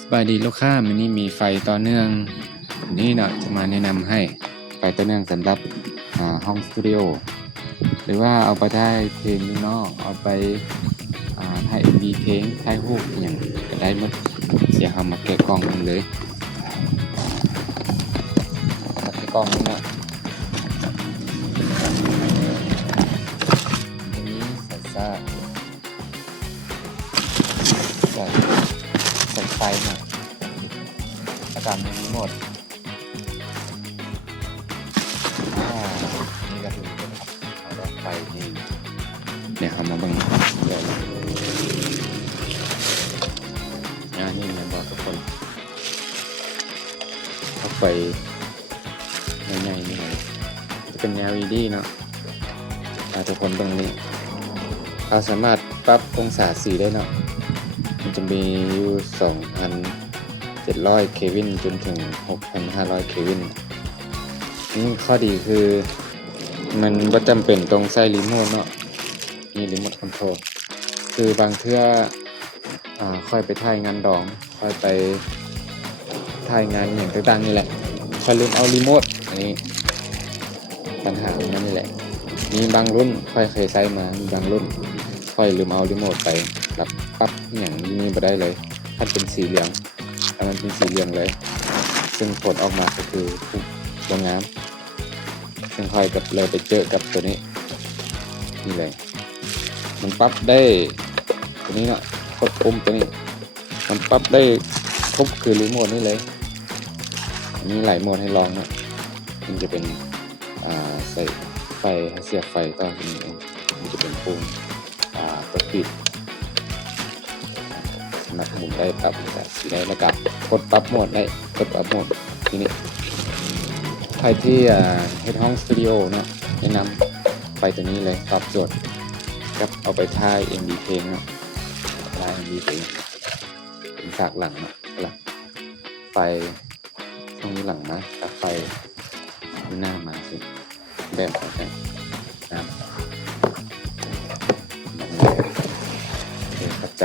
สบายดีลูกค้าวันนี้มีไฟต่อเนื่องวันนี้เนาะจะมาแนะนำให้ไฟต่อเนื่องสำหรับห้องสตูดิโอหรือว่าเอาไปถ่ายเพลงข้างนอกเอาไปถ่าย MV เพลงถ่ายรูปอย่างก็ได้หมดเสียเอามาแกะกล่องมันเลยแกะกล่องมันเนาะตัวนี้ใส่ไฟเนาะประกันมีหมดนี่ก็คือเอาดอกไฟนี่เนี่ยเอามาเบิ่งเดี๋ยวนี่นะบอกทุกคนเอาไฟใหญ่ๆนี่จะเป็น LED เนาะทุกคนตรงนี้เราสามารถปรับองศาสีได้เนาะมันจะมีอยู่2,700 เควินจนถึง 6,500 เควินนี่ข้อดีคือมันบ่จำเป็นต้องใช้รีโมทเนาะมีรีโมทคอนโทรลคือบางเทื่อค่อยไปถ่ายงานดองค่อยไปถ่ายงานอย่างต่างๆนี่แหละค่อยลืมเอารีโมทอันนี้ปัญหาของมันนี่แหละมีบางรุ่นค่อยเคยใช้มามีบางรุ่นค่อยลืมเอารีโมทไปรับปั๊บอย่างนี้บ่ได้เลยถ้าเป็นสีเหลืองถ้ามันเป็นสีเหลืองเลยซึ่งผลออกมาก็คือสวยงามซึ่งค่อยกับเลยไปเจอกับตัวนี้นี่เลยมันปรับได้ตัวนี้เนาะกดปุ่มตัวนี้มันปรับได้ครบคือรีโมทนี่เลยมีหลายโหมดให้ลองเนาะมันจะเป็นใส่ไฟเสียบไฟต่อตรงนี้มันจะเป็นปุ่มกดปิดสามารถหมุนได้ปรับสีได้แล้วกับกดปรับโหมดได้กดปรับโหมดทีนี้ใครที่เฮ็ดห้องสตูดิโอเนาะแนะนำไฟตัวนี้เลยตอบโจทย์กับเอาไปถ่าย MV เพลงเนาะถ่าย MV เพลงเป็นฉากหลังเนาะหลังไฟตรงนี้หลังนะแต่ไฟหน้ามาสิแบบของกันนะโอเคเข้าใจ